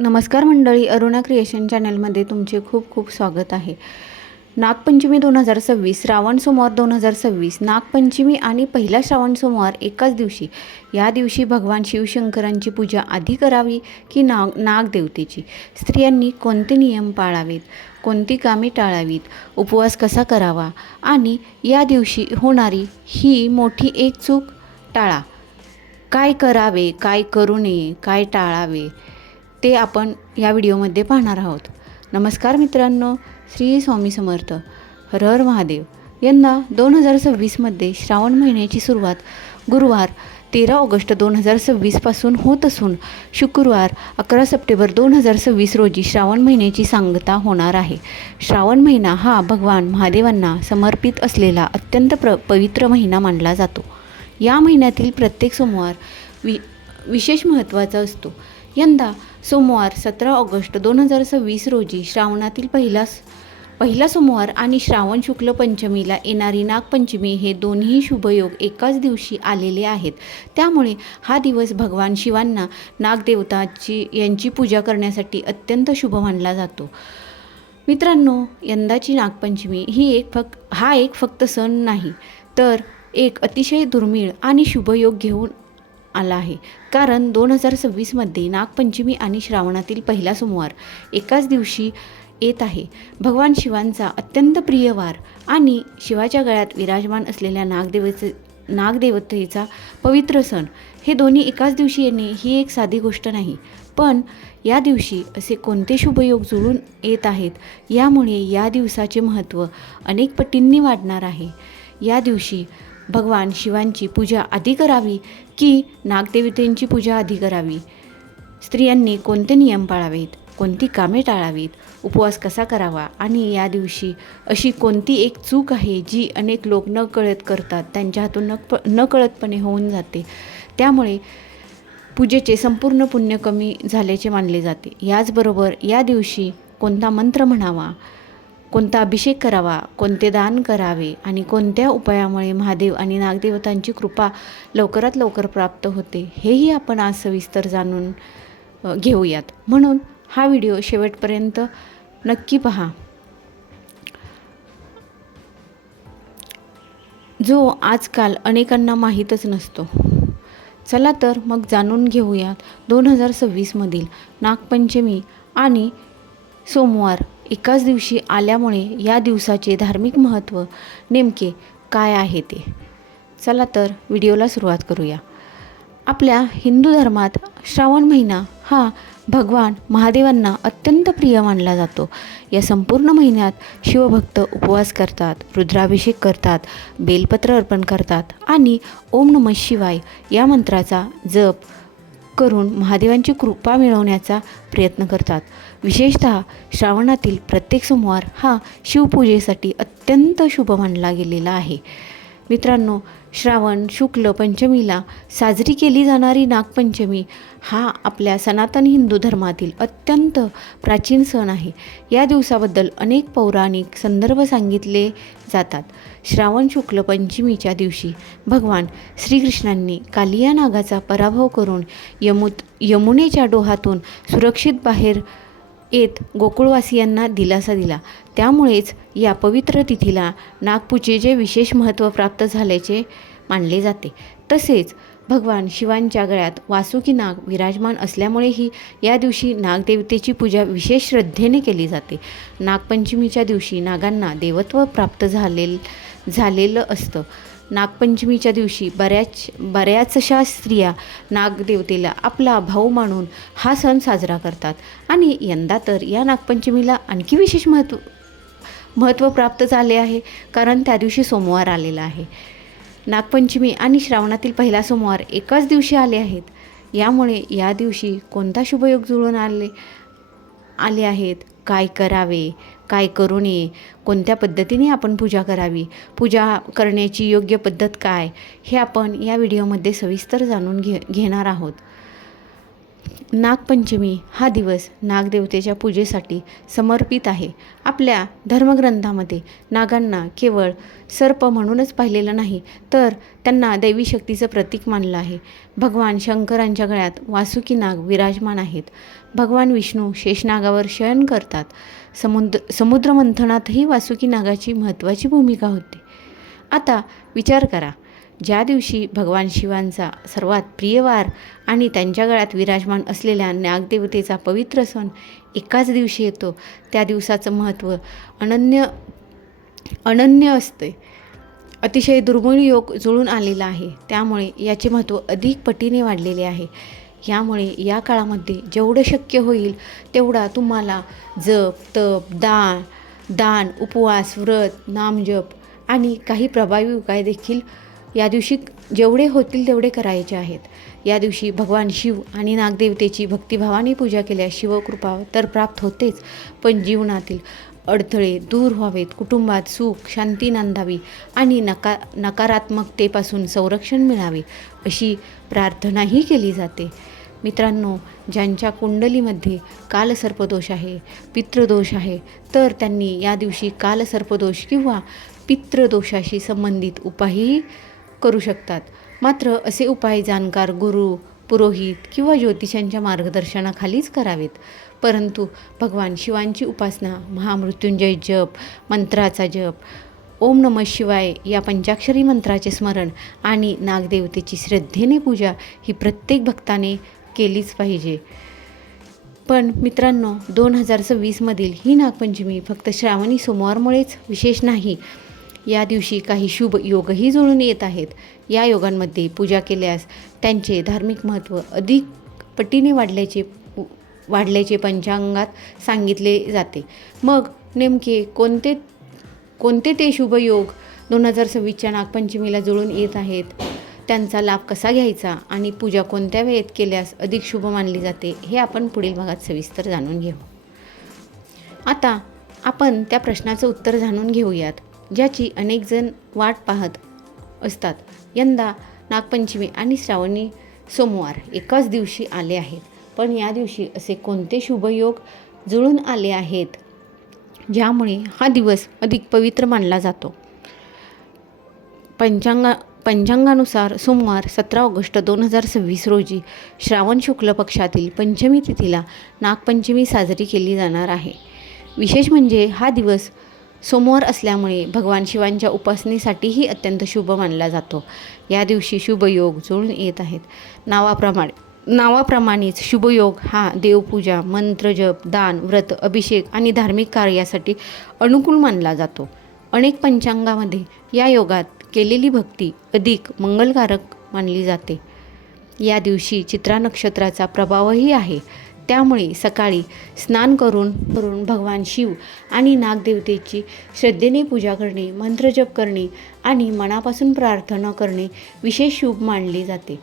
नमस्कार मंडळी, अरुणा क्रिएशन चॅनलमध्ये तुमचे खूप खूप स्वागत आहे. नागपंचमी 2026, श्रावण सोमवार 2026, नागपंचमी आणि पहिला श्रावण सोमवार एकाच दिवशी. या दिवशी भगवान शिवशंकरांची पूजा आधी करावी की नागदेवतेची? स्त्रियांनी कोणते नियम पाळावेत, कोणती कामे टाळावीत, उपवास कसा करावा आणि या दिवशी होणारी ही मोठी एक चूक टाळा. काय करावे, काय करू नये, काय टाळावे ते आपण या व्हिडिओमध्ये पाहणार आहोत. नमस्कार मित्रांनो, श्री स्वामी समर्थ, हर हर महादेव. यंदा 2026मध्ये श्रावण महिन्याची सुरुवात गुरुवार 13 ऑगस्ट 2026 पासून होत असून शुक्रवार 11 सप्टेंबर 2026 रोजी श्रावण महिन्याची सांगता होणार आहे. श्रावण महिना हा भगवान महादेवांना समर्पित असलेला अत्यंत पवित्र महिना मानला जातो. या महिन्यातील प्रत्येक सोमवार विशेष महत्त्वाचा असतो. यंदा सोमवार 17 ऑगस्ट 2026 रोजी श्रावणातील पहिला सोमवार आणि श्रावण शुक्ल पंचमीला येणारी नागपंचमी हे दोन्ही शुभयोग एकाच दिवशी आलेले आहेत. त्यामुळे हा दिवस भगवान शिवांना यांची पूजा करण्यासाठी अत्यंत शुभ मानला जातो. मित्रांनो, यंदाची नागपंचमी हा एक फक्त सण नाही, तर एक अतिशय दुर्मिळ आणि शुभयोग घेऊन आला आहे. कारण 2026मध्ये नागपंचमी आणि श्रावणातील पहिला सोमवार एकाच दिवशी येत आहे. भगवान शिवांचा अत्यंत प्रिय वार आणि शिवाच्या गळ्यात विराजमान असलेल्या नागदेवतेचा पवित्र सण, हे दोन्ही एकाच दिवशी येणे ही एक साधी गोष्ट नाही. पण या दिवशी असे कोणते शुभयोग जुळून येत आहेत, यामुळे या दिवसाचे महत्त्व अनेक पटींनी वाढणार आहे. या दिवशी भगवान शिवांची पूजा आधी करावी की नागदेवतेंची पूजा आधी करावी? स्त्रियांनी कोणते नियम पाळावेत, कोणती कामे टाळावीत, उपवास कसा करावा आणि या दिवशी अशी कोणती एक चूक आहे जी अनेक लोक नकळत करतात, त्यांच्या हातून नकळतपणे होऊन जाते, त्यामुळे पूजेचे संपूर्ण पुण्य कमी झाल्याचे मानले जाते. याचबरोबर या दिवशी कोणता मंत्र म्हणावा, कोणता अभिषेक करावा, कोणते दान करावे आणि कोणत्या उपायामुळे महादेव आणि नागदेवतांची कृपा लवकरात लवकर प्राप्त होते, हेही आपण आज सविस्तर जाणून घेऊयात. म्हणून हा व्हिडिओ शेवटपर्यंत नक्की पहा, जो आजकाल अनेकांना माहीतच नसतो. चला तर मग जाणून घेऊयात 2026मधील नागपंचमी आणि सोमवार एकाच दिवशी आल्यामुळे या दिवसाचे धार्मिक महत्त्व नेमके काय आहे ते. चला तर व्हिडिओला सुरुवात करूया. आपल्या हिंदू धर्मात श्रावण महिना हा भगवान महादेवांना अत्यंत प्रिय मानला जातो. या संपूर्ण महिन्यात शिवभक्त उपवास करतात, रुद्राभिषेक करतात, बेलपत्र अर्पण करतात आणि ओम नमः शिवाय या मंत्राचा जप करून महादेवांची कृपा मिळवण्याचा प्रयत्न करतात. विशेषतः श्रावणातील प्रत्येक सोमवार हा शिवपूजेसाठी अत्यंत शुभ मानला गेलेला आहे. मित्रांनो, श्रावण शुक्ल पंचमीला साजरी केली जाणारी नागपंचमी हा आपल्या सनातन हिंदू धर्मातील अत्यंत प्राचीन सण आहे. या दिवसाबद्दल अनेक पौराणिक संदर्भ सांगितले जातात. श्रावण शुक्ल पंचमीच्या दिवशी भगवान श्रीकृष्णांनी कालिया नागाचा पराभव करून यमुनेच्या डोहातून सुरक्षित बाहेर येत गोकुळवासियांना दिलासा दिला. त्यामुळेच या पवित्र तिथीला नागपूजेचे विशेष महत्त्व प्राप्त झाल्याचे मानले जाते. तसेच भगवान शिवांच्या गळ्यात वासुकी नाग विराजमान असल्यामुळेही या दिवशी नागदेवतेची पूजा विशेष श्रद्धेने केली जाते. नागपंचमीच्या दिवशी नागांना देवत्व प्राप्त झालेलं असतं. नागपंचमीच्या दिवशी बऱ्याचशा स्त्रिया नागदेवतेला आपला भाऊ मानून हा सण साजरा करतात आणि यंदा तर या नागपंचमीला आणखी विशेष महत्त्व प्राप्त झाले आहे, कारण त्या दिवशी सोमवार आलेला आहे. नागपंचमी आणि श्रावणातील पहिला सोमवार एकाच दिवशी आले आहेत. यामुळे या दिवशी कोणता शुभयोग जुळून आले आहेत, काय करावे, काय करू नये, कोणत्या पद्धतीने आपण पूजा करावी, पूजा करण्याची योग्य पद्धत काय, हे आपण या व्हिडिओमध्ये सविस्तर जाणून घेणार आहोत. नागपंचमी हा दिवस नागदेवतेच्या पूजेसाठी समर्पित आहे. आपल्या धर्मग्रंथामध्ये नागांना केवळ सर्प म्हणूनच पाहिलेलं नाही, तर त्यांना दैवी शक्तीचं प्रतीक मानलं आहे. भगवान शंकरांच्या गळ्यात वासुकी नाग विराजमान आहेत. भगवान विष्णू शेषनागावर शयन करतात. समुद्रमंथनातही वासुकी नागाची महत्त्वाची भूमिका होती. आता विचार करा, ज्या दिवशी भगवान शिवांचा सर्वात प्रिय वार आणि त्यांच्या गळ्यात विराजमान असलेल्या नागदेवतेचा पवित्र सण एकाच दिवशी येतो, त्या दिवसाचं महत्त्व अनन्य असते. अतिशय दुर्मिळ योग जुळून आलेला आहे. त्यामुळे याचे महत्त्व अधिक पटीने वाढलेले आहे. यामुळे या काळामध्ये जेवढं शक्य होईल तेवढा तुम्हाला जप, तप, दान, उपवास, व्रत, नामजप आणि काही प्रभावी उपाय देखील या दिवशी जेवढे होतील तेवढे करायचे आहेत. या दिवशी भगवान शिव आणि नागदेवतेची भक्तिभावाने पूजा केल्यास शिवकृपा तर प्राप्त होतेच, पण जीवनातील अडथळे दूर व्हावेत, कुटुंबात सुख शांती नांदावी आणि नकारात्मकतेपासून संरक्षण मिळावे अशी प्रार्थनाही केली जाते. मित्रांनो, ज्यांच्या कुंडलीमध्ये कालसर्पदोष आहे, पितृदोष आहे, तर त्यांनी या दिवशी कालसर्पदोष किंवा पितृदोषाशी संबंधित उपायही करू शकतात. मात्र असे उपाय जाणकार गुरु, पुरोहित किंवा ज्योतिषांच्या मार्गदर्शनाखालीच करावेत. परंतु भगवान शिवांची उपासना, महामृत्युंजय जप, मंत्राचा जप, ओम नमः शिवाय या पंचाक्षरी मंत्राचे स्मरण आणि नागदेवतेची श्रद्धेने पूजा ही प्रत्येक भक्ताने केलीच पाहिजे. पण मित्रांनो, 2026मधील ही नागपंचमी फक्त श्रावणी सोमवारमुळेच विशेष नाही. या दिवशी काही शुभ योगही जुळून येत आहेत. या योगांमध्ये पूजा केल्यास त्यांचे धार्मिक महत्त्व अधिक पटीने वाढल्याचे पंचांगात सांगितले जाते. मग नेमके कोणते ते शुभ योग 2026च्या नागपंचमीला जुळून येत आहेत, त्यांचा लाभ कसा घ्यायचा आणि पूजा कोणत्या वेळेत केल्यास अधिक शुभ मानली जाते, हे आपण पुढील भागात सविस्तर जाणून घेऊ. आता आपण त्या प्रश्नाचं उत्तर जाणून घेऊयात, ज्याची अनेक जण वाट पाहत असतात. यंदा नागपंचमी आणि श्रावणी सोमवार एकाच दिवशी आले आहेत, पण या दिवशी असे कोणते शुभयोग जुळून आले आहेत, ज्यामुळे हा दिवस अधिक पवित्र मानला जातो. पंचांगानुसार सोमवार 17 ऑगस्ट 2026 रोजी श्रावण शुक्ल पक्षातील पंचमी तिथीला नागपंचमी साजरी केली जाणार आहे. विशेष म्हणजे हा दिवस सोमवार असल्यामुळे भगवान शिवांच्या उपासनेसाठीही अत्यंत शुभ मानला जातो. या दिवशी शुभयोग जुळून येत आहेत. नावाप्रमाणेच शुभयोग हा देवपूजा, मंत्रजप, दान, व्रत, अभिषेक आणि धार्मिक कार्यासाठी अनुकूल मानला जातो. अनेक पंचांगामध्ये या योगात केलेली भक्ती अधिक मंगलकारक मानली जाते. या दिवशी चित्रा नक्षत्राचा प्रभावही आहे. त्यामुळे सकाळी स्नान करून भगवान शिव आणि नागदेवतेची श्रद्धेने पूजा करणे, मंत्रजप करणे आणि मनापासून प्रार्थना करणे विशेष शुभ मानले जाते.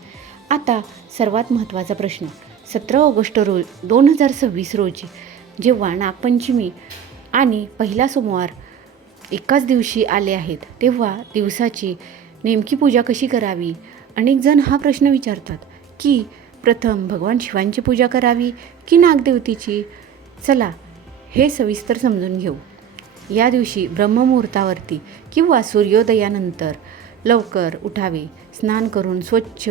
आता सर्वात महत्त्वाचा प्रश्न, 17 ऑगस्ट 2026 रोजी जेव्हा नागपंचमी आणि पहिला सोमवार एकाच दिवशी आले आहेत, तेव्हा दिवसाची नेमकी पूजा कशी करावी? अनेक जण हा प्रश्न विचारतात की प्रथम भगवान शिवांची पूजा करावी की नागदेवतेची? चला हे सविस्तर समजून घेऊ. या दिवशी ब्रह्ममुहूर्तावरती किंवा सूर्योदयानंतर लवकर उठावे, स्नान करून स्वच्छ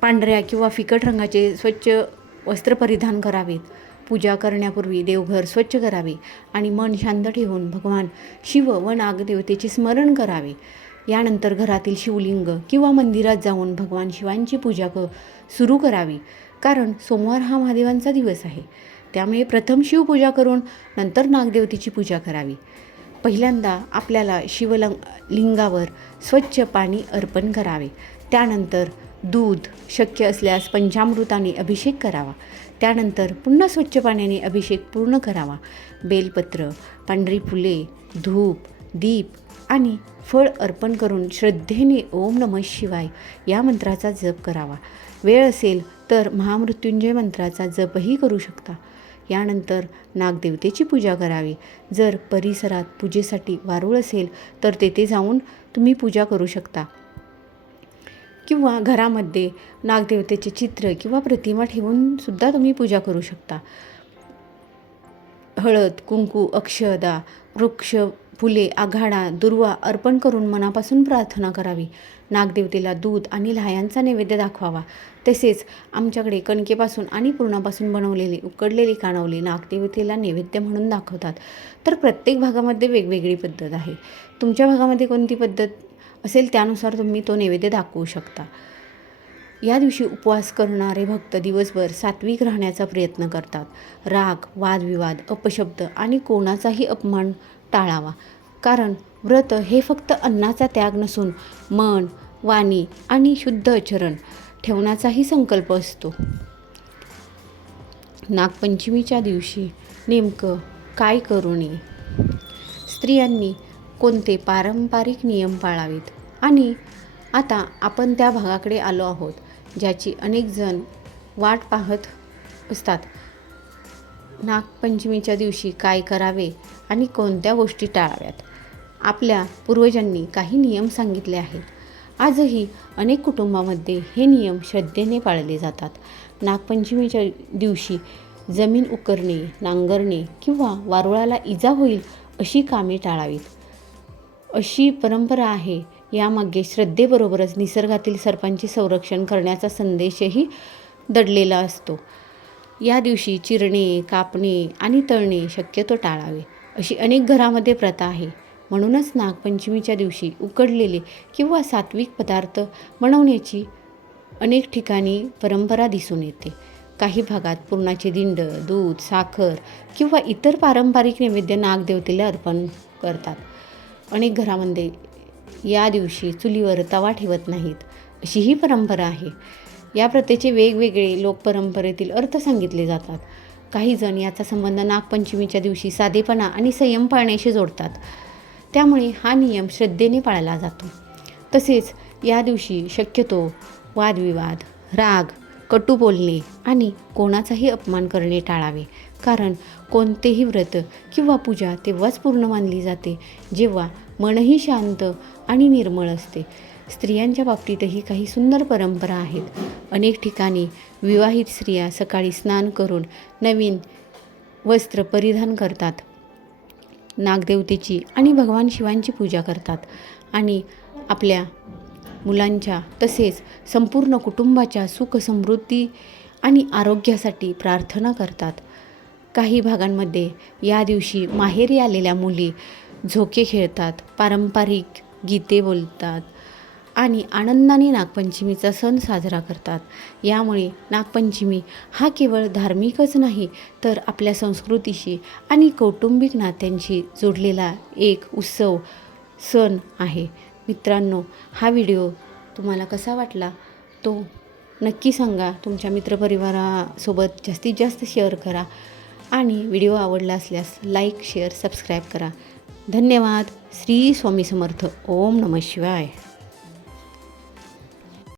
पांढऱ्या किंवा फिकट रंगाचे स्वच्छ वस्त्र परिधान करावेत. पूजा करण्यापूर्वी देवघर स्वच्छ करावे आणि मन शांत ठेवून भगवान शिव व नागदेवतेचे स्मरण करावे. यानंतर घरातील शिवलिंग किंवा मंदिरात जाऊन भगवान शिवांची पूजा सुरू करावी. कारण सोमवार हा महादेवांचा दिवस आहे, त्यामुळे प्रथम शिवपूजा करून नंतर नागदेवतेची पूजा करावी. पहिल्यांदा आपल्याला शिवलिंगावर स्वच्छ पाणी अर्पण करावे. त्यानंतर दूध, शक्य असल्यास पंचामृताने अभिषेक करावा. त्यानंतर पुन्हा स्वच्छ पाण्याने अभिषेक पूर्ण करावा. बेलपत्र, पांढरी फुले, धूप, दीप आणि फळ अर्पण करून श्रद्धेने ओम नमः शिवाय या मंत्राचा जप करावा. वेळ असेल तर महामृत्युंजय मंत्राचा जपही करू शकता. यानंतर नागदेवतेची पूजा करावी. जर परिसरात पूजेसाठी वारूळ असेल तर तेथे जाऊन तुम्ही पूजा करू शकता. किंवा घरामध्ये नागदेवतेचे चित्र किंवा प्रतिमा ठेवून सुद्धा तुम्ही पूजा करू शकता. हळद, कुंकू, अक्षदा, वृक्ष, फुले, आघाडा, दुर्वा अर्पण करून मनापासून प्रार्थना करावी. नागदेवतेला दूध आणि लाह्यांचा नैवेद्य दाखवावा. तसेच आमच्याकडे कणकेपासून आणि पुरणापासून बनवलेली उकडलेली कानवले नागदेवतेला नैवेद्य म्हणून दाखवतात. तर प्रत्येक भागामध्ये वेगवेगळी पद्धत आहे. तुमच्या भागामध्ये कोणती पद्धत असेल त्यानुसार तुम्ही तो नैवेद्य दाखवू शकता. या दिवशी उपवास करणारे भक्त दिवसभर सात्विक राहण्याचा प्रयत्न करतात. राग, वादविवाद, अपशब्द आणि कोणाचाही अपमान टाळावा. कारण व्रत हे फक्त अन्नाचा त्याग नसून मन, वाणी आणि शुद्ध आचरण ठेवण्याचाही संकल्प असतो. नागपंचमीच्या दिवशी नेमकं काय करू नये? स्त्रियांनी कोणते पारंपरिक नियम पाळावेत? आणि आता आपण त्या भागाकडे आलो आहोत ज्याची अनेक जण वाट पाहत असतात. नागपंचमीच्या दिवशी काय करावे आणि कोणत्या गोष्टी टाळाव्यात? आपल्या पूर्वजांनी काही नियम सांगितले आहेत. आजही अनेक कुटुंबामध्ये हे नियम श्रद्धेने पाळले जातात. नागपंचमीच्या दिवशी जमीन उकरणे, नांगरणे किंवा वारुळाला इजा होईल अशी कामे टाळावीत. अशी परंपरा आहे. यामागे श्रद्धेबरोबरच निसर्गातील सर्पांचे संरक्षण करण्याचा संदेशही दडलेला असतो. या दिवशी चिरणे, कापणे आणि तळणे शक्यतो टाळावे अशी अनेक घरामध्ये प्रथा आहे. म्हणूनच नागपंचमीच्या दिवशी उकडलेले किंवा सात्विक पदार्थ बनवण्याची अनेक ठिकाणी परंपरा दिसून येते. काही भागात पुरणाचे दिंड, दूध, साखर किंवा इतर पारंपरिक नैवेद्य नागदेवतेला अर्पण करतात. अनेक घरामध्ये या दिवशी चुलीवर तवा ठेवत नाहीत अशी ही परंपरा आहे. या प्रथेचे वेगवेगळे लोकपरंपरेतील अर्थ सांगितले जातात. काही जण याचा संबंध नागपंचमीच्या दिवशी साधेपणा आणि संयम पाळण्याशी जोडतात. त्यामुळे हा नियम श्रद्धेने पाळला जातो. तसेच या दिवशी शक्यतो वादविवाद, राग, कटू बोलणे आणि कोणाचाही अपमान करणे टाळावे. कारण कोणतेही व्रत किंवा पूजा तेव्हाच पूर्ण मानली जाते जेव्हा मनही शांत आणि निर्मळ असते. स्त्रियांच्या बाबतीतही काही सुंदर परंपरा आहेत. अनेक ठिकाणी विवाहित स्त्रिया सकाळी स्नान करून नवीन वस्त्र परिधान करतात. नागदेवतेची आणि भगवान शिवांची पूजा करतात आणि आपल्या मुलांच्या तसेच संपूर्ण कुटुंबाच्या सुख, समृद्धी आणि आरोग्यासाठी प्रार्थना करतात. काही भागांमध्ये या दिवशी माहेरी आलेल्या मुली झोके खेळतात, पारंपरिक गीते बोलतात आणि आनंदाने नागपंचमीचा सण साजरा करतात. यामुळे नागपंचमी हा केवळ धार्मिकच नाही तर आपल्या संस्कृतीशी आणि कौटुंबिक नात्यांशी जोडलेला एक उत्सव सण आहे. मित्रांनो, हा व्हिडिओ तुम्हाला कसा वाटला तो नक्की सांगा. तुमच्या मित्रपरिवारासोबत जास्तीत जास्त शेअर करा आणि व्हिडिओ आवडला असल्यास लाईक, शेअर, सबस्क्राईब करा. धन्यवाद. श्री स्वामी समर्थ. ओम नमः शिवाय.